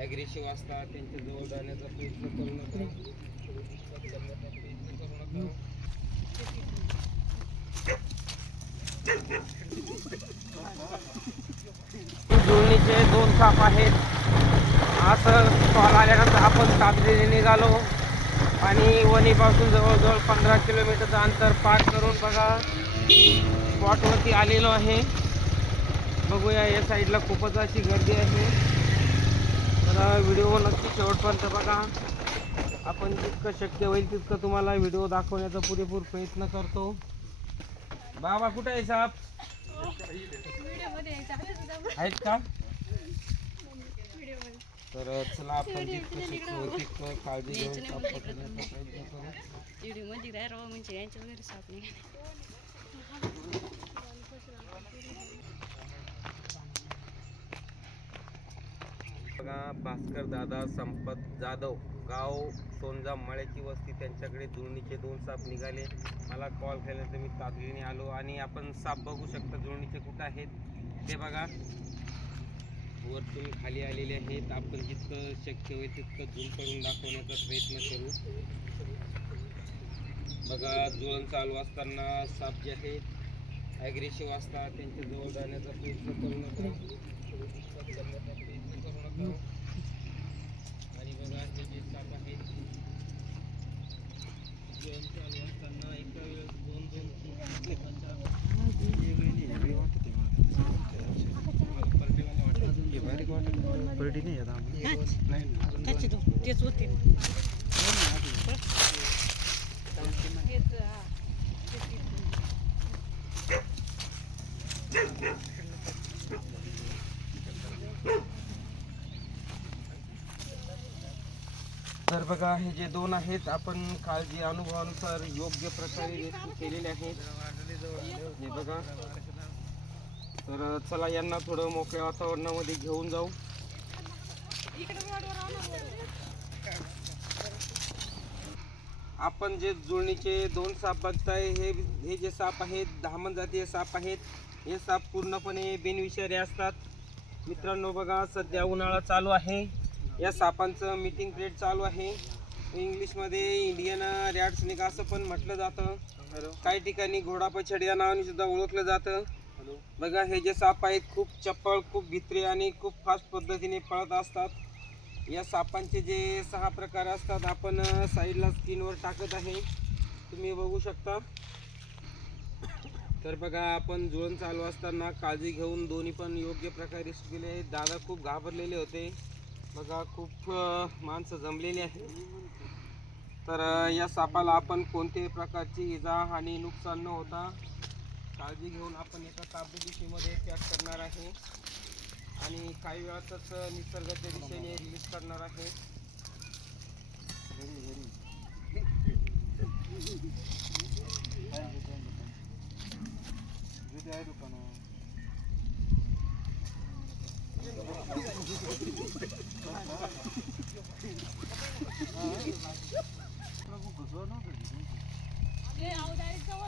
Aggressive असतात त्यांच्या जवळ जाण्याचा प्रयत्न करू नका. जुळणीचे दोन साप आहेत. असं कॉल आल्यानंतर आपण तातडीने निघालो. आणि वणीपासून जवळजवळ पंधरा किलोमीटरचं अंतर पार करून बघा स्पॉटवरती आलेलो आहे. बघूया या साईडला खूपच अशी गर्दी आहे. तर व्हिडिओ नक्की शेवटपर्यंत बघा. आपण जितकं शक्य होईल तितकं तुम्हाला व्हिडिओ दाखवण्याचा पुरेपूर प्रयत्न करतो. बाबा कुठे आहे साप? आहेत का? तर चला आपण जितकं शक्य होईल तितकं काळजी घेऊन साप पकडण्याचा प्रयत्न करू. बघा भास्कर दादा संपत जाधव गाव सोनजा मळ्याची वस्ती त्यांच्याकडे जुळणीचे दोन साप निघाले. मला कॉल केल्यानंतर मी तातडीने आलो आणि आपण साप बघू शकता जुळणीचे कुठं आहेत. ते बघा. वरतून खाली आलेले आहेत. आपण जितकं शक्य होईल तितकं झूम करून दाखवण्याचा प्रयत्न करू. बघा जुळण चालू असताना साप जे आहेत ॲग्रेसिव्ह असतात. त्यांच्या जवळ जाण्याचा प्रयत्न करू नका करण्याचा प्रयत्न करू नका आणि बघा हे जे साप आहेत जुळण चालू असताना एका वेळेस दोन दोन तीन सापाच्या त्याचे तो तेच होते. तर बघा हे जे दोन आहेत आपण काळजी अनुभवानुसार योग्य प्रकारे केलेले आहेत. हे बघा. तर चला यांना थोडं मोकळ्या वातावरणामध्ये घेऊन जाऊ. आपण जे जुळणीचे दोन साप बघताय हे हे जे साप आहेत धामण जातीय साप आहेत हे साप पूर्णपणे बिनविषारी असतात. मित्रांनो बघा सध्या उन्हाळा चालू आहे. या सापांचं मीटिंग पिरियड चालू आहे. इंग्लिशमध्ये इंडियन रॅड स्नेक असं पण म्हटलं जातं. काही ठिकाणी घोडा पछड या नावाने सुद्धा ओळखलं जातं. बघा हे जे साप आहेत खूप चप्पळ खूप भित्रे आणि खूप फास्ट पद्धतीने पळत असतात. या सापांचे जे सहा प्रकार असतात आपण साईडला स्क्रीनवर टाकत आहे. तुम्ही बघू शकता. तर बघा आपण जुळण चालू असताना काळजी घेऊन दोन्ही पण योग्य प्रकारे केले दादा खूप घाबरलेले होते. बघा खूप माणसं जमलेली आहे तर या सापाला आपण कोणत्याही प्रकारची इजा आणि नुकसान न होता काळजी घेऊन आपण एका ताब्यात पॅक करणार आहे. आणि काही वेळातच निसर्गाच्या दिशेने रिलीज करणार आहे.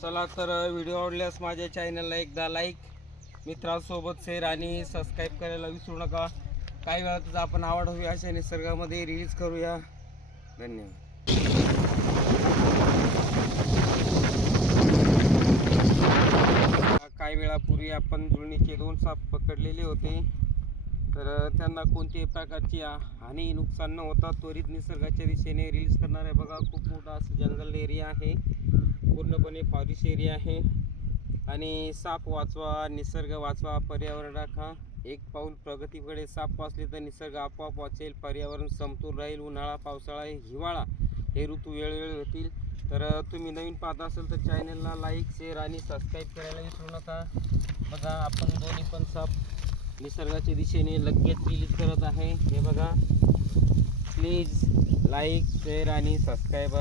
चला तर व्हिडिओ आवडल्यास माझ्या चॅनलला एकदा लाईक मित्रांसोबत शेअर आणि सबस्क्राईब करायला विसरू नका. काही वेळातच आपण आवड होऊया अशा निसर्गामध्ये रिलीज करूया. धन्यवाद. काही वेळापूर्वी आपण जुळणीचे दोन साप पकडलेले होते. तर त्यांना कोणत्याही प्रकारची हानी नुकसान न होता त्वरित निसर्गाच्या दिशेने रिलीज करणार आहे. बघा खूप मोठा असं जंगल एरिया आहे. पूर्णपणे फॉरेस्ट एरिया आहे. आणि साप वाचवा निसर्ग वाचवा पर्यावरण राखा. एक पाऊल प्रगतीकडे साप वाचले तर निसर्ग आपोआप वाचेल पर्यावरण समतोल राहील उन्हाळा पावसाळा हिवाळा हे ऋतू वेळोवेळी होतील. तर तुम्ही नवीन पाहत असाल तर चॅनलला लाईक शेअर आणि सबस्क्राईब करायला विसरू नका. बघा आपण दोन्ही पण साप निसर्गाच्या दिशेने लगेच रिलीज करत आहे. हे बघा. प्लीज लाईक शेअर आणि सबस्क्राईब